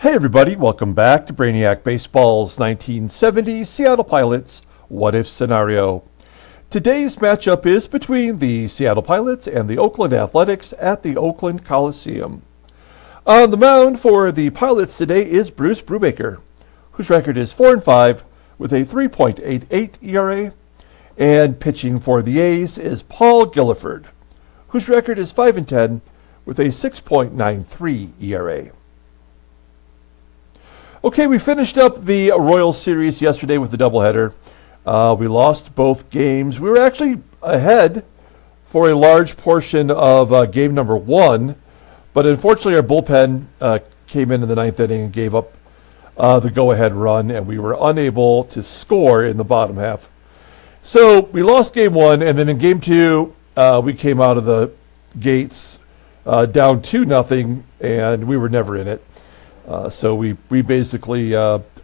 Hey everybody, welcome back to Brainiac Baseball's 1970 Seattle Pilots What If Scenario. Today's matchup is between the Seattle Pilots and the Oakland Athletics at the Oakland Coliseum. On the mound for the Pilots today is Brubaker, whose record is 4-5 with a 3.88 ERA, and pitching for the A's is Paul Gilliford, whose record is 5-10 with a 6.93 ERA. Okay, we finished up the Royals series yesterday with the doubleheader. We lost both games. We were actually ahead for a large portion of game number one, but unfortunately our bullpen came in the ninth inning and gave up the go-ahead run, and we were unable to score in the bottom half. So we lost game one, and then in game two, we came out of the gates down 2-0, and we were never in it. So we basically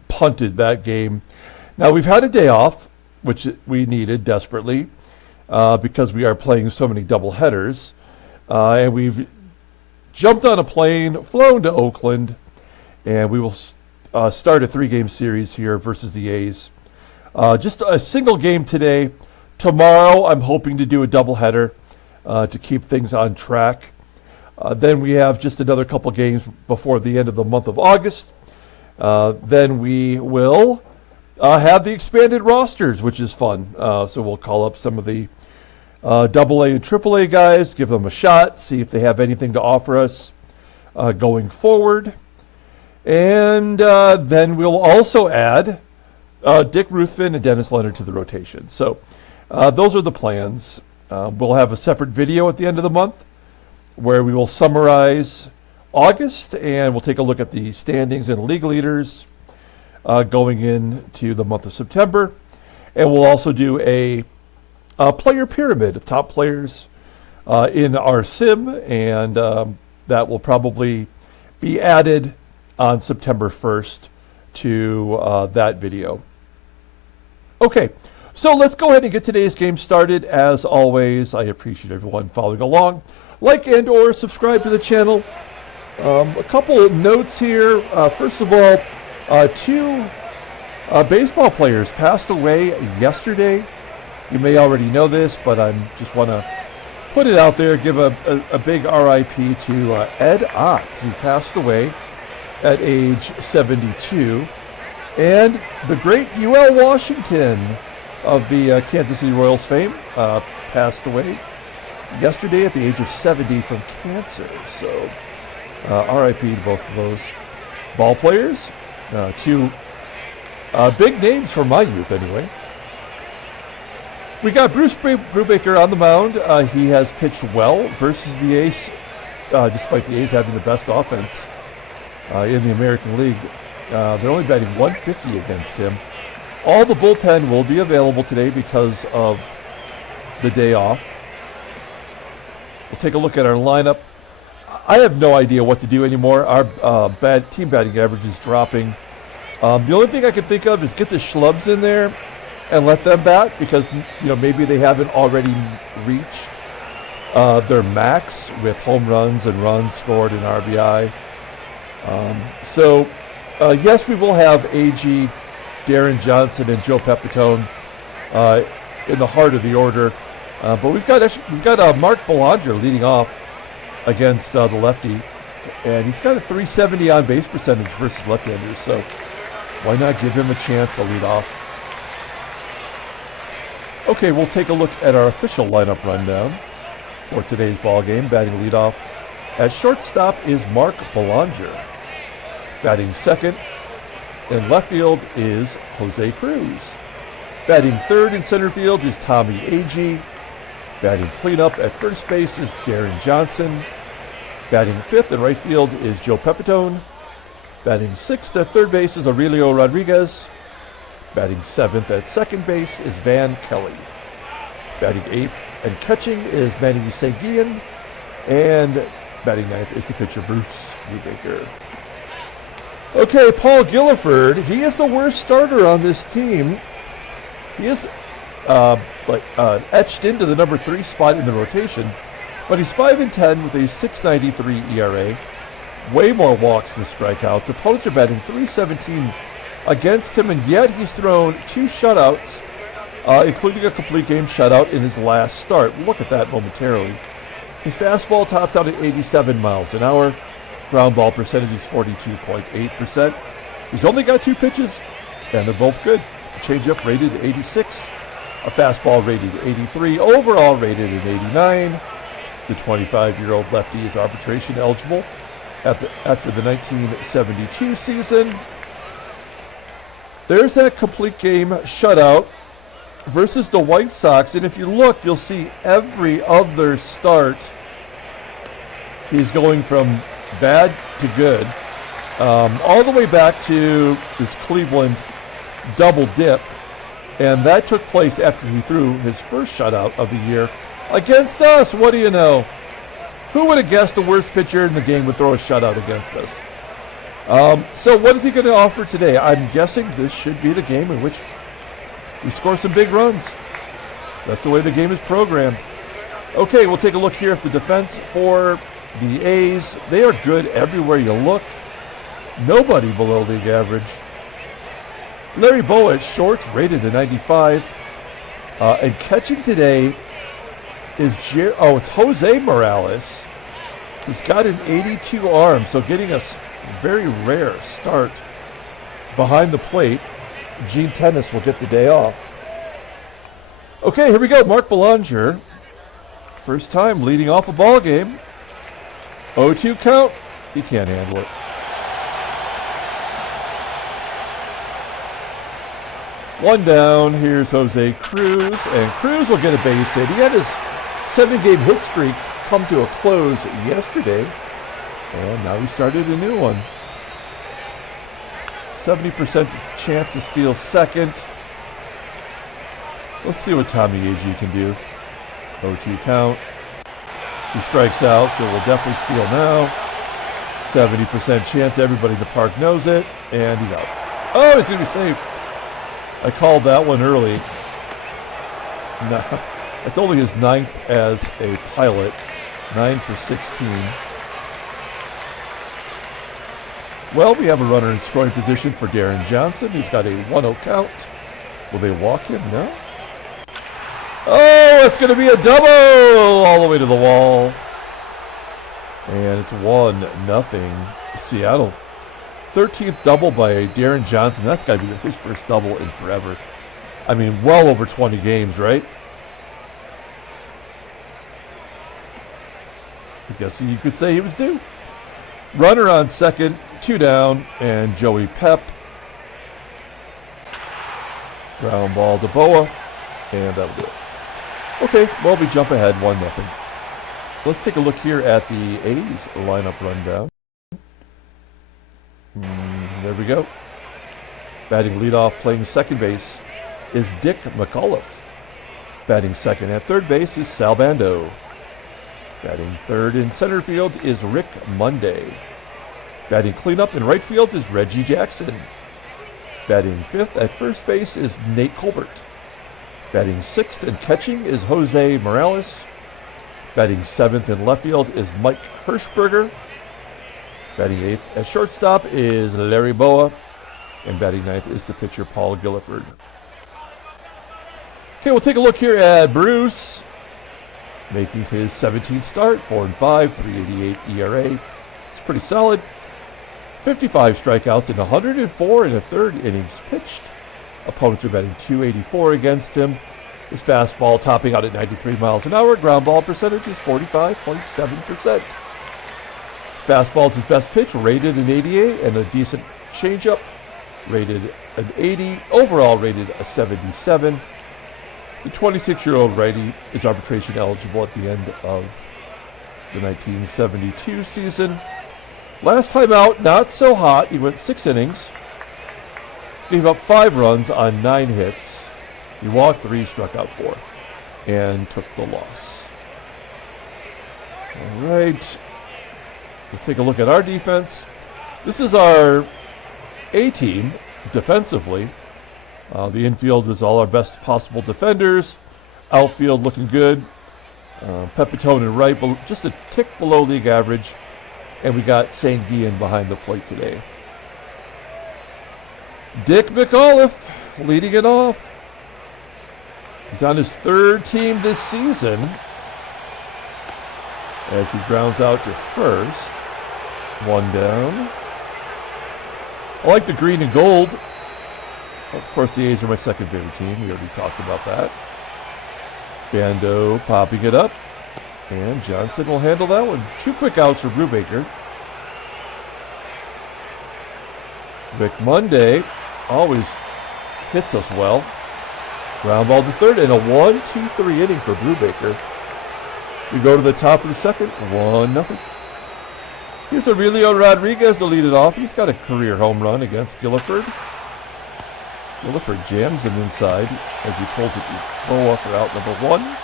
punted that game. Now we've had a day off, which we needed desperately because we are playing so many doubleheaders. And we've jumped on a plane, flown to Oakland, and we will start a 3-game series here versus the A's. Just a single game today. Tomorrow I'm hoping to do a doubleheader to keep things on track. Then we have just another couple games before the end of the month of August. Then we will have the expanded rosters, which is fun. So we'll call up some of the AA and AAA guys, give them a shot, see if they have anything to offer us going forward. And then we'll also add Dick Ruthven and Dennis Leonard to the rotation. So those are the plans. We'll have a separate video at the end of the month where we will summarize August, and we'll take a look at the standings and league leaders going into the month of September. And we'll also do a player pyramid of top players in our sim, and that will probably be added on September 1st to that video. Okay, so let's go ahead and get today's game started. As always, I appreciate everyone following along. Like and or subscribe to the channel. A couple of notes here. First of all, two baseball players passed away yesterday. You may already know this, but I just want to put it out there, give a big RIP to Ed Ott, who passed away at age 72, and the great UL Washington of the Kansas City Royals fame passed away yesterday at the age of 70 from cancer. So RIP to both of those ball players. Two big names for my youth anyway. We got Brubaker on the mound. He has pitched well versus the A's, despite the A's having the best offense in the American League. They're only batting 150 against him. All the bullpen will be available today because of the day off. We'll take a look at our lineup. I have no idea what to do anymore. Our team batting average is dropping. The only thing I can think of is get the schlubs in there and let them bat, because maybe they haven't already reached their max with home runs and runs scored in RBI. Yes, we will have AGEE, Deron Johnson, and Joe Pepitone in the heart of the order. But we've got Mark Belanger leading off against the lefty, and he's got a 370 on base percentage versus left-handers, so why not give him a chance to lead off? Okay, we'll take a look at our official lineup rundown for today's ball game. Batting leadoff at shortstop is Mark Belanger. Batting second in left field is Jose Cruz. Batting third in center field is Tommie AGEE. Batting cleanup at first base is Deron Johnson. Batting fifth in right field is Joe Pepitone. Batting sixth at third base is Aurelio Rodriguez. Batting seventh at second base is Van Kelly. Batting eighth and catching is Manny SANGUILLEN. And batting ninth is the pitcher Brubaker. Okay, Paul Gilliford, he is the worst starter on this team. He is etched into the number 3 spot in the rotation, but he's 5-10 with a 6.93 ERA. way more walks than strikeouts. Opponents are batting .317 against him, and yet he's thrown 2 shutouts, including a complete game shutout in his last start. We'll look at that momentarily. His fastball tops out at 87 miles an hour. Ground ball percentage is 42.8%. He's only got 2 pitches, and they're both good. A changeup rated at 86, a fastball rated at 83, overall rated at 89. The 25-year-old lefty is arbitration eligible after the 1972 season. There's that complete game shutout versus the White Sox, and if you look, you'll see every other start he's going from bad to good, all the way back to this Cleveland double dip, and that took place after he threw his first shutout of the year against us. What do you know? Who would have guessed the worst pitcher in the game would throw a shutout against us? So what is he going to offer today? I'm guessing this should be the game in which we score some big runs. That's the way the game is programmed. Okay, we'll take a look here at the defense for the A's. They are good everywhere you look. Nobody below league average. Larry BOWA at short, rated at 95. And catching today is it's Jose Morales, who's got an 82 arm, so getting a very rare start behind the plate. Gene Tennis will get the day off. Okay, here we go. Mark Belanger, first time leading off a ball game. 0-2 count. He can't handle it. One down. Here's Jose Cruz, and Cruz will get a base hit. He had his 7-game hit streak come to a close yesterday, and now he started a new one. 70% chance to steal second. Let's see what Tommie AGEE can do. 0-2 count. He strikes out, so we'll definitely steal now. 70% chance. Everybody in the park knows it, and he's out. Oh, he's going to be safe. I called that one early. No, it's only his 9th as a pilot. 9 for 16. Well, we have a runner in scoring position for Deron Johnson. He's got a 1-0 count. Will they walk him? No. Oh, it's going to be a double all the way to the wall. And it's 1-0 Seattle. 13th double by Deron Johnson. That's got to be his first double in forever. I mean, well over 20 games, right? I guess you could say he was due. Runner on second, 2 down, and Joey Pep. Ground ball to BOWA, and that'll do it. Okay, well, we jump ahead 1-0. Let's take a look here at the A's lineup rundown. There we go. Batting leadoff, playing second base, is Dick McAULIFFE. Batting second at third base is Sal Bando. Batting third in center field is Rick Monday. Batting cleanup in right field is Reggie Jackson. Batting fifth at first base is Nate Colbert. Batting sixth and catching is Jose Morales. Batting seventh in left field is Mike HERSHBERGER. Batting eighth at shortstop is Larry BOWA. And batting ninth is the pitcher Paul Gilliford. Okay, we'll take a look here at Bruce, making his 17th start, 4-5, 3.88 ERA. It's pretty solid. 55 strikeouts in 104 and a third innings pitched. Opponents are batting .284 against him. His fastball topping out at 93 miles an hour. Ground ball percentage is 45.7%. Fastball is his best pitch, rated an 88, and a decent changeup, rated an 80. Overall rated a 77. The 26-year-old righty is arbitration eligible at the end of the 1972 season. Last time out, not so hot. He went 6 innings, gave up 5 runs on 9 hits. He walked 3, struck out 4, and took the loss. All right. We'll take a look at our defense. This is our A team defensively. The infield is all our best possible defenders. Outfield looking good. PEPITONE and right, just a tick below league average. And we got SANGUILLEN behind the plate today. Dick McAULIFFE leading it off. He's on his third team this season as he grounds out to first. One down. I like the green and gold. Of course, the A's are my second favorite team. We already talked about that. BANDO popping it up. And Johnson will handle that one. 2 quick outs for Brubaker. Monday always hits us well. Ground ball to third and a 1-2-3 inning for Brubaker. We go to the top of the second, 1-0. Here's Aurelio Rodriguez to lead it off. He's got a career home run against Gilliford. Gilliford jams him inside as he pulls it to BOWA for out number 1.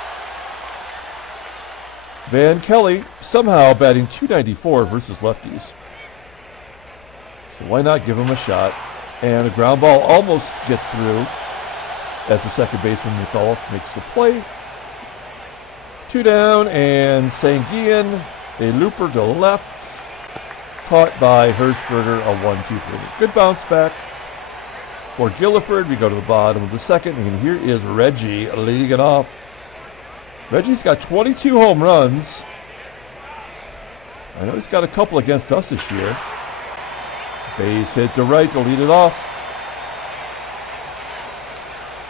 Van Kelly somehow batting .294 versus lefties. So why not give him a shot? And a ground ball almost gets through as the second baseman McAULIFFE makes the play. 2 down, and SANGUILLEN, a looper to left. Caught by HERSHBERGER, a 1-2-3. Good bounce back for Gilliford. We go to the bottom of the second, and here is Reggie leading it off. Reggie's got 22 home runs. I know he's got a couple against us this year. Base hit to right to lead it off.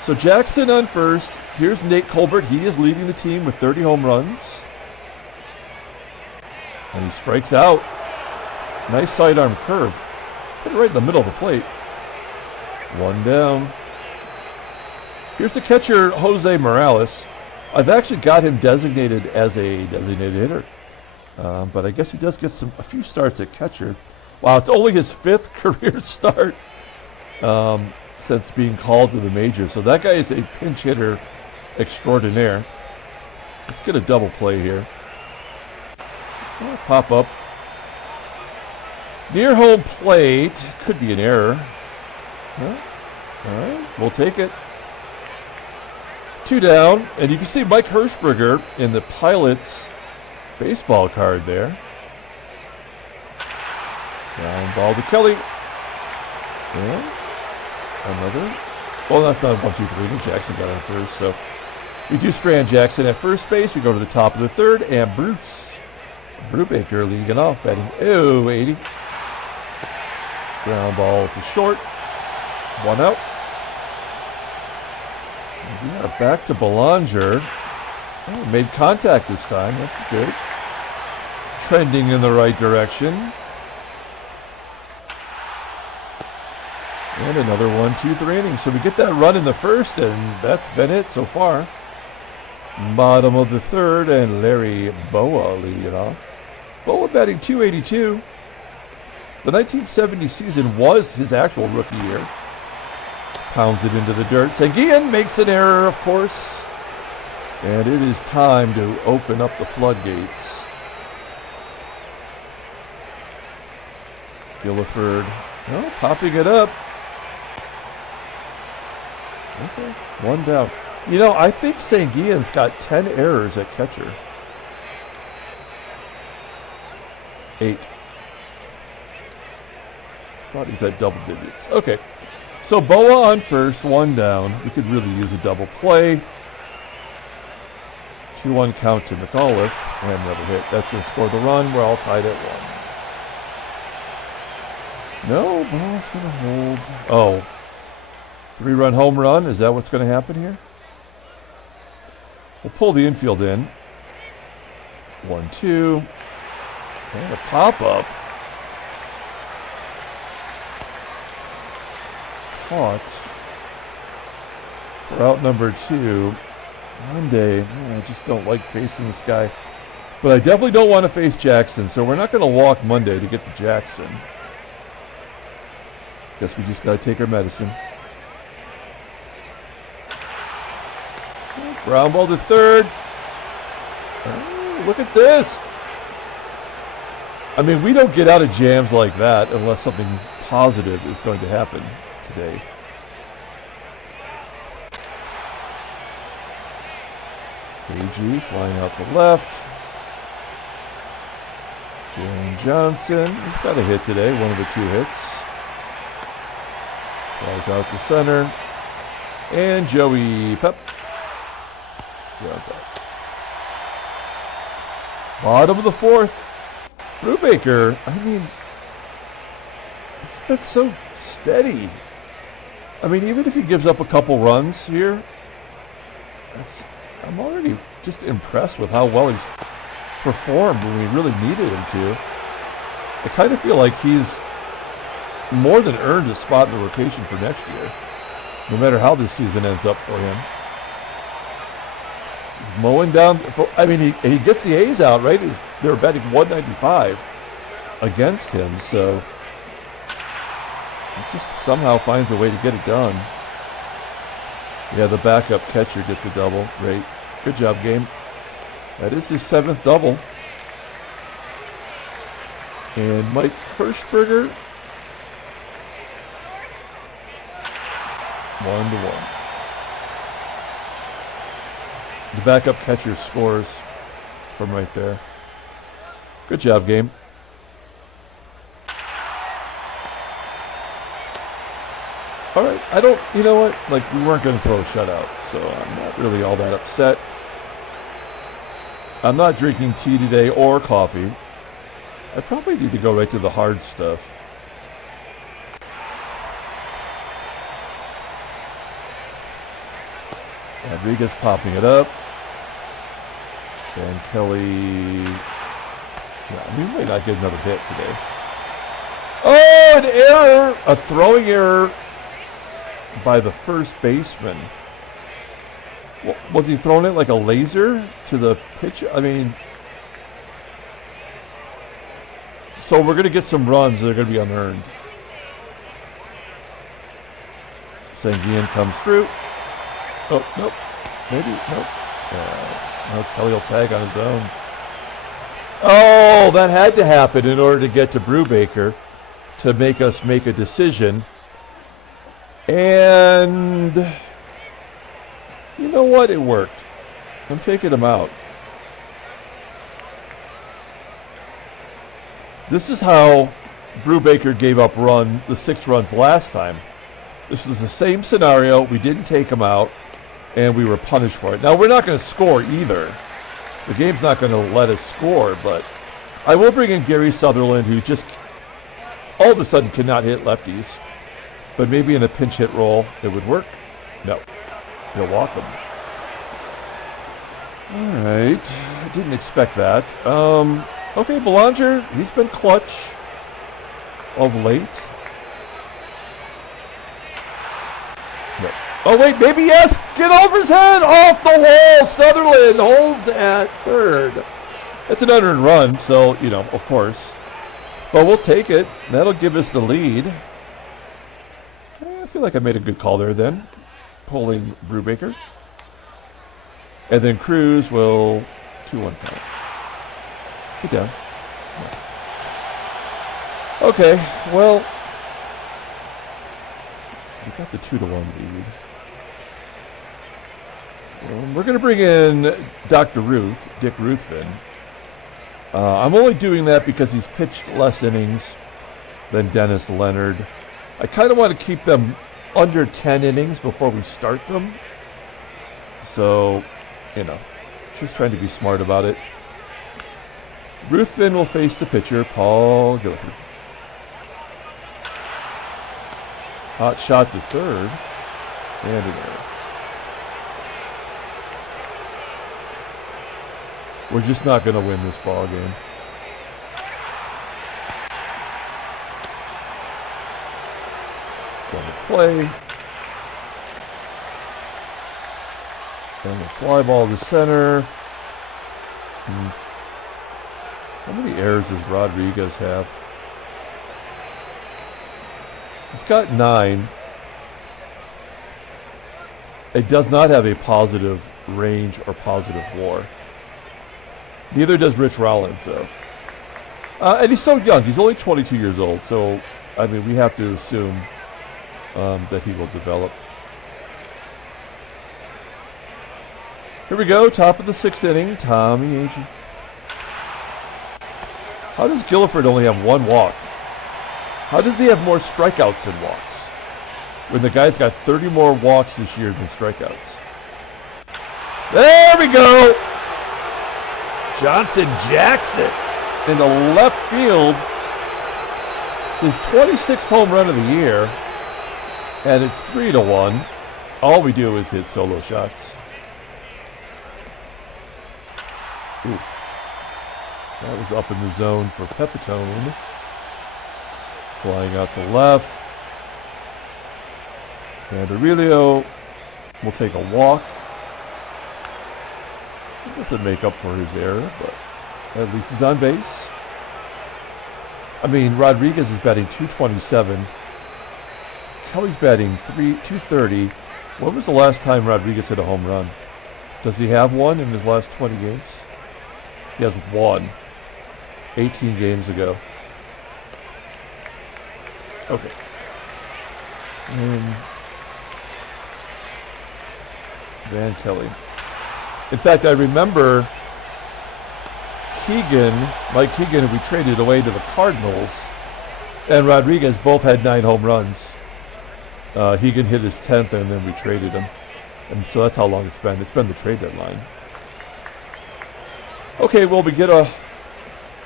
So Jackson on first. Here's Nate Colbert. He is leading the team with 30 home runs. And he strikes out. Nice sidearm curve. Put it right in the middle of the plate. 1 down. Here's the catcher, Jose Morales. I've actually got him designated as a designated hitter. But I guess he does get a few starts at catcher. Wow, it's only his 5th career start since being called to the majors. So that guy is a pinch hitter extraordinaire. Let's get a double play here. Pop up. Near home plate. Could be an error. All right, we'll take it. 2 down. And you can see Mike HERSHBERGER in the Pirates baseball card there. Down ball to Kelly. And another. Well, that's not 1-2-3. Jackson got on first. So we do strand Jackson at first base. We go to the top of the third. And Brubaker leading it off, batting 80. Ground ball to short. 1 out. And we are back to BELANGER. Oh, made contact this time. That's good. Trending in the right direction. And another 1-2-3 inning. So we get that run in the first, and that's been it so far. Bottom of the third, and Larry BOWA leading it off. BOWA batting .282. The 1970 season was his actual rookie year. Pounds it into the dirt. SANGUILLEN makes an error, of course. And it is time to open up the floodgates. Gilliford, popping it up. Okay, 1 down. You know, I think SANGUILLEN's got 10 errors at catcher. 8. Thought he was at double digits. Okay, so BOWA on first, 1 down. We could really use a double play. 2-1 count to McAULIFFE, and another hit. That's going to score the run. We're all tied at 1. No, BOWA's going to hold. Oh, 3-run home run. Is that what's going to happen here? We'll pull the infield in. 1-2. And a pop-up. Caught for out number 2. Monday, I just don't like facing this guy. But I definitely don't want to face Jackson, so we're not going to walk Monday to get to Jackson. Guess we just got to take our medicine. Ground ball to third. Oh, look at this. I mean, we don't get out of jams like that unless something positive is going to happen today. AGEE flying out to left. Dan Johnson, he's got a hit today, one of the 2 hits. Flies out to center. And Joey Pep. Grounds out. Bottom of the 4th. Brubaker, I mean, he's been so steady. I mean, even if he gives up a couple runs here, I'm already just impressed with how well he's performed when we really needed him to. I kind of feel like he's more than earned a spot in the rotation for next year, no matter how this season ends up for him. He's mowing down. He gets the A's out, right? They were betting 195 against him, so he just somehow finds a way to get it done. Yeah, the backup catcher gets a double. Great. Good job, game. That is his 7th double. And Mike HERSHBERGER, 1-1. The backup catcher scores from right there. Good job, game. All right, you know what? Like, we weren't going to throw a shutout, so I'm not really all that upset. I'm not drinking tea today or coffee. I probably need to go right to the hard stuff. Rodriguez popping it up. And Kelly. Yeah, we might not get another hit today. Oh, an error! A throwing error by the first baseman. Was he throwing it like a laser to the pitcher? I mean, so we're going to get some runs that are going to be unearned. Sanguillen comes through. Oh, nope. Maybe, nope. No, Kelly will tag on his own. Oh, that had to happen in order to get to Brubaker to make us make a decision. And you know what? It worked. I'm taking him out. This is how Brubaker gave up the 6 runs last time. This was the same scenario. We didn't take him out, and we were punished for it. Now, we're not going to score either. The game's not going to let us score, but I will bring in Gary Sutherland, who just all of a sudden cannot hit lefties. But maybe in a pinch hit role, it would work. No. He'll walk him. All right. I didn't expect that. Okay, Belanger, he's been clutch of late. No. Oh, wait, maybe yes. Get over his head. Off the wall. Sutherland holds at third. It's an unearned run, so, of course. But we'll take it. That'll give us the lead. I feel like I made a good call there then, pulling Brubaker. And then CRUZ will 2-1 count. Get down. Yeah. Okay, well, we got the 2-1 lead. We're going to bring in Dr. Dick Ruthven. I'm only doing that because he's pitched less innings than Dennis Leonard. I kind of want to keep them under 10 innings before we start them. So, just trying to be smart about it. Ruthven will face the pitcher, Paul Gilliford. Hot shot to third. And an error. We're just not going to win this ball game. Going to play. And the fly ball to center. How many errors does Rodriguez have? He's got 9. It does not have a positive range or positive WAR. Neither does Rich Rollins, though. And he's so young. He's only 22 years old. So, we have to assume that he will develop. Here we go. Top of the 6th inning. Tommie, AGEE. How does Gilliford only have 1 walk? How does he have more strikeouts than walks? When the guy's got 30 more walks this year than strikeouts. There we go! Johnson Jackson in the left field. His 26th home run of the year. And it's 3-1. All we do is hit solo shots. Ooh. That was up in the zone for Pepitone. Flying out to left. And Aurelio will take a walk. It doesn't make up for his error, but at least he's on base. I mean, Rodriguez is batting .227. Kelly's batting .230. When was the last time Rodriguez hit a home run? Does he have one in his last 20 games? He has one. 18 games ago. Okay. And Van Kelly. In fact, I remember Mike Keegan, who we traded away to the Cardinals, and Rodriguez both had 9 home runs. Keegan hit his 10th, and then we traded him. And so that's how long it's been. It's been the trade deadline. Okay, well, we get a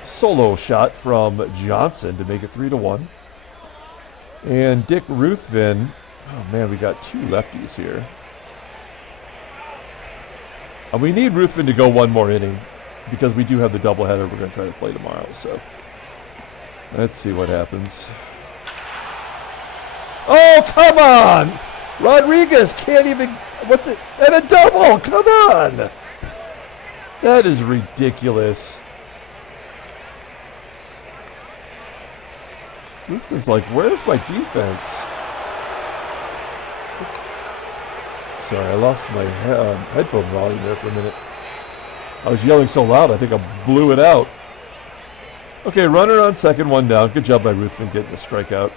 solo shot from Johnson to make it 3-1. And Dick Ruthven, oh man, we got 2 lefties here. We need Ruthven to go 1 more inning because we do have the doubleheader we're going to try to play tomorrow. So let's see what happens. Oh, come on! Rodriguez can't even, what's it? And a double, come on! That is ridiculous. Ruthven's like, where's my defense? Sorry, I lost my headphone volume there for a minute. I was yelling so loud, I think I blew it out. Okay, runner on second, 1 down. Good job by Ruthven getting a strikeout.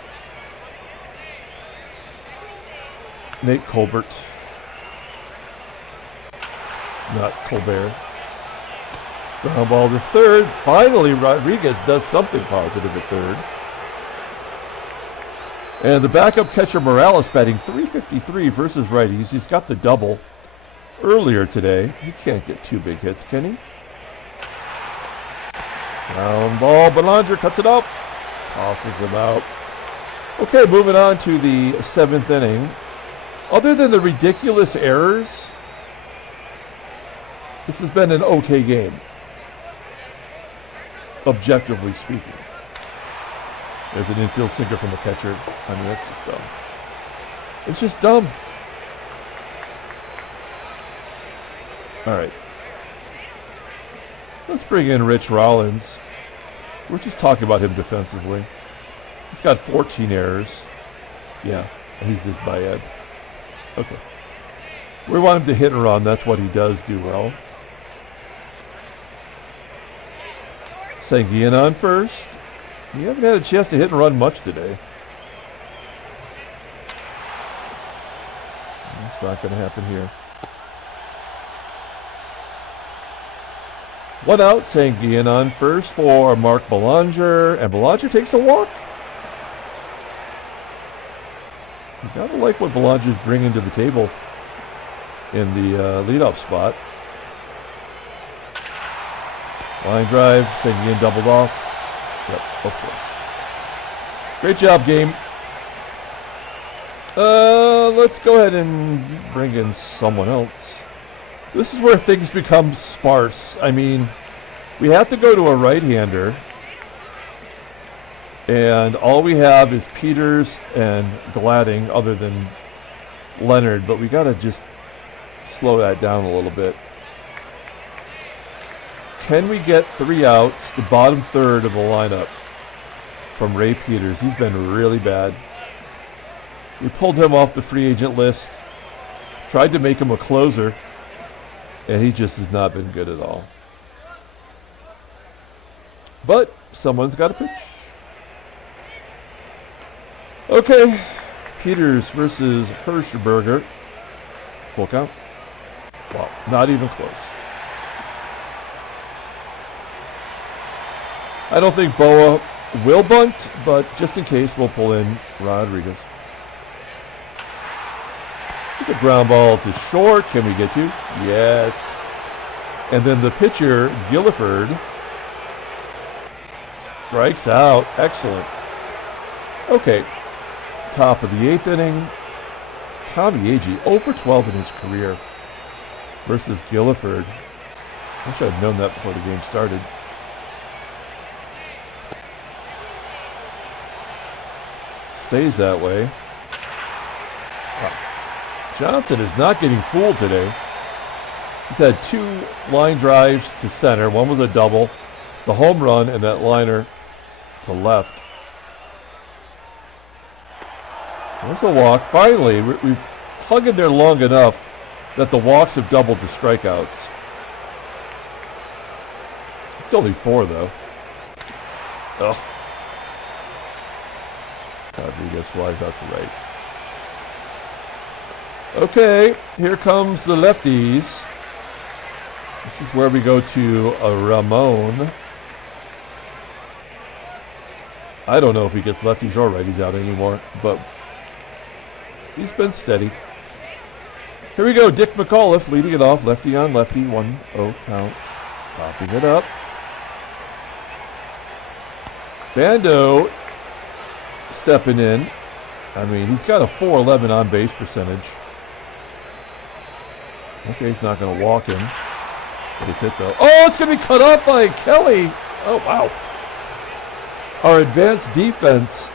Nate Colbert. Not Colbert. Ground ball to third. Finally, Rodriguez does something positive at third. And the backup catcher Morales batting .353 versus righties. He's got the double earlier today. He can't get 2 big hits, can he? Ground ball. Belanger cuts it off. Tosses him out. Okay, moving on to the 7th inning. Other than the ridiculous errors, this has been an okay game. Objectively speaking. There's an infield sinker from the catcher. I mean, that's just dumb. It's just dumb. All right. Let's bring in Rich Rollins. We're just talking about him defensively. He's got 14 errors. Yeah, he's just bad. Okay. We want him to hit and run. That's what he does do well. Sanguillen on first. You haven't had a chance to hit and run much today. That's not going to happen here. 1 out, Sanguillen on first for Mark Belanger, and Belanger takes a walk. You gotta like what Belanger's bringing to the table in the leadoff spot. Line drive, Sanguillen doubled off. Yep, of course. Great job, game. Let's go ahead and bring in someone else. This is where things become sparse. I mean, we have to go to a right-hander, and all we have is Peters and Gladding other than Leonard, but we got to just slow that down a little bit. Can we get 3 outs, the bottom third of the lineup, from Ray Peters? He's been really bad. We pulled him off the free agent list, tried to make him a closer, and he just has not been good at all. But someone's got to pitch. Okay, Peters versus HERSHBERGER. Full count. Wow, not even close. I don't think BOWA will bunt, but just in case, we'll pull in Rodriguez. It's a ground ball to short. Can we get to? Yes. And then the pitcher, Gilliford, strikes out. Excellent. Okay. Top of the 8th inning. Tommie AGEE 0 for 12 in his career versus Gilliford. I wish I'd known that before the game started. Stays that way. Wow. Johnson is not getting fooled today. He's had 2 line drives to center. One was a double, the home run, and that liner to left. There's a walk. Finally, we've hung in there long enough that the walks have doubled the strikeouts. It's only 4, though. Ugh. Rodriguez flies out to right. Okay, here comes the lefties. This is where we go to Ramon. I don't know if he gets lefties or righties out anymore, but he's been steady. Here we go, Dick McAULIFFE leading it off, lefty on lefty, 1-0 count. Popping it up. Bando stepping in. I mean, he's got a .411 on base percentage. Okay, he's not going to walk him. But he's hit though. Oh, it's going to be cut up by Kelly. Oh, wow. Our advanced defense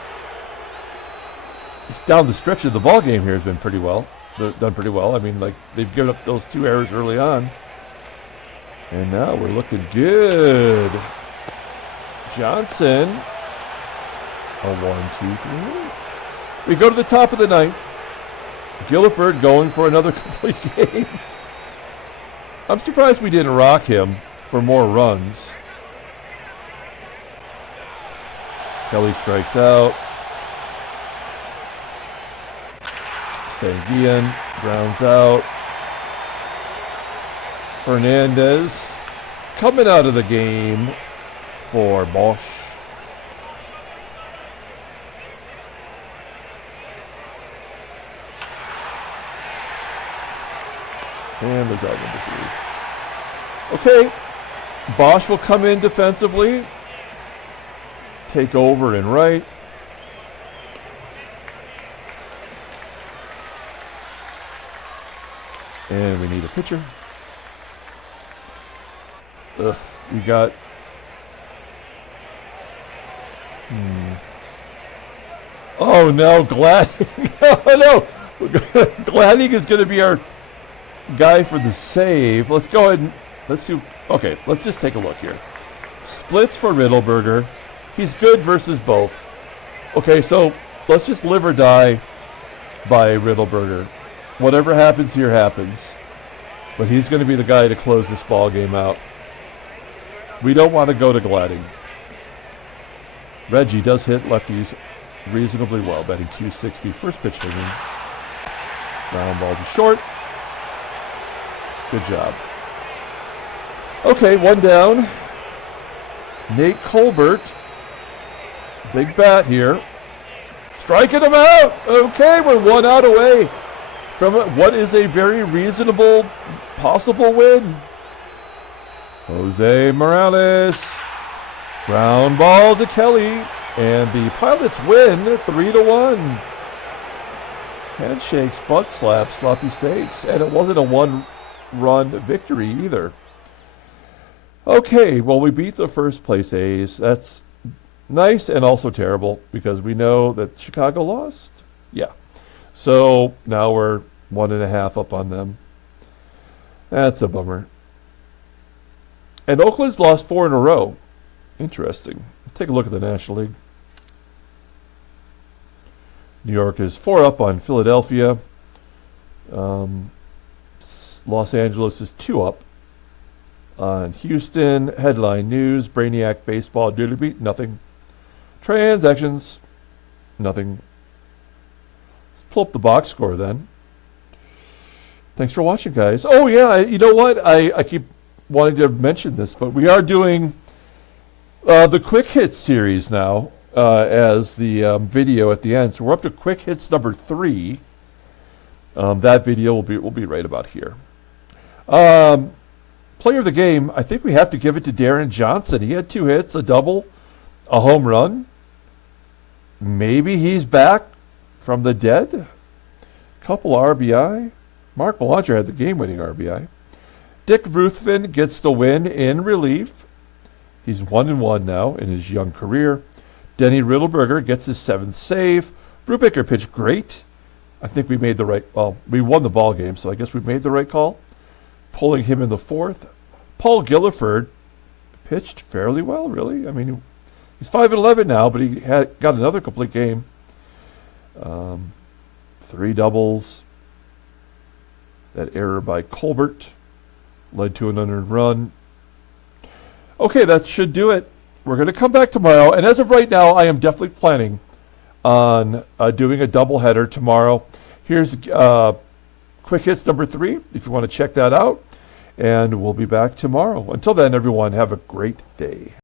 down the stretch of the ball game here has been pretty well. Done pretty well. I mean, like, they've given up those 2 errors early on. And now we're looking good. Johnson. A 1-2-3. We go to the top of the 9th. Gilliford going for another complete game. I'm surprised we didn't rock him for more runs. Kelly strikes out. SANGUILLEN grounds out. Hernandez coming out of the game for Bosch. And there's out number 3. Okay, Bosch will come in defensively. Take over in right. And we need a pitcher. We got... Oh no, Gladding. Oh no. Gladding is going to be our guy for the save. Let's go ahead and let's do... Okay, let's just take a look here. Splits for Riddleberger. He's good versus both. Okay, so let's just live or die by Riddleberger. Whatever happens here happens. But he's going to be the guy to close this ball game out. We don't want to go to Gladding. Reggie does hit lefties reasonably well, batting .260. First pitch for him. Ground ball to short. Good job. Okay, 1 down. Nate Colbert. Big bat here. Striking him out. Okay, we're 1 out away from what is a very reasonable possible win. Jose Morales. Ground ball to Kelly. And the Pilots win 3-1. Handshakes, butt slaps, sloppy steaks. And it wasn't a 1-run victory either. Okay, well, we beat the first place A's. That's nice and also terrible because we know that Chicago lost. Yeah. So now we're 1.5 up on them. That's a bummer. And Oakland's lost 4 in a row. Interesting. Take a look at the National League. New York is 4 up on Philadelphia. Los Angeles is 2 up on Houston. Headline news, Brainiac baseball doodly nothing. Transactions, nothing. Let's pull up the box score then. Thanks for watching, guys. Oh, yeah, you know what? I keep wanting to mention this, but we are doing The quick hits series now as the video at the end. So we're up to quick hits number 3. That video will be right about here. Player of the game, I think we have to give it to Deron Johnson. He had 2 hits, a double, a home run. Maybe he's back from the dead. Couple RBI. Mark Belanger had the game-winning RBI. Dick Ruthven gets the win in relief. He's 1-1 now in his young career. Denny Riddleberger gets his 7th save. Brubaker pitched great. I think we made the right, well, we won the ball game, so I guess we made the right call. Pulling him in the 4th. Paul Gilliford pitched fairly well, really. I mean, he's 5-11 now, but he got another complete game. 3 doubles. That error by Colbert led to an unearned run. Okay, that should do it. We're going to come back tomorrow, and as of right now, I am definitely planning on doing a doubleheader tomorrow. Here's quick hits number 3, if you want to check that out, and we'll be back tomorrow. Until then, everyone, have a great day.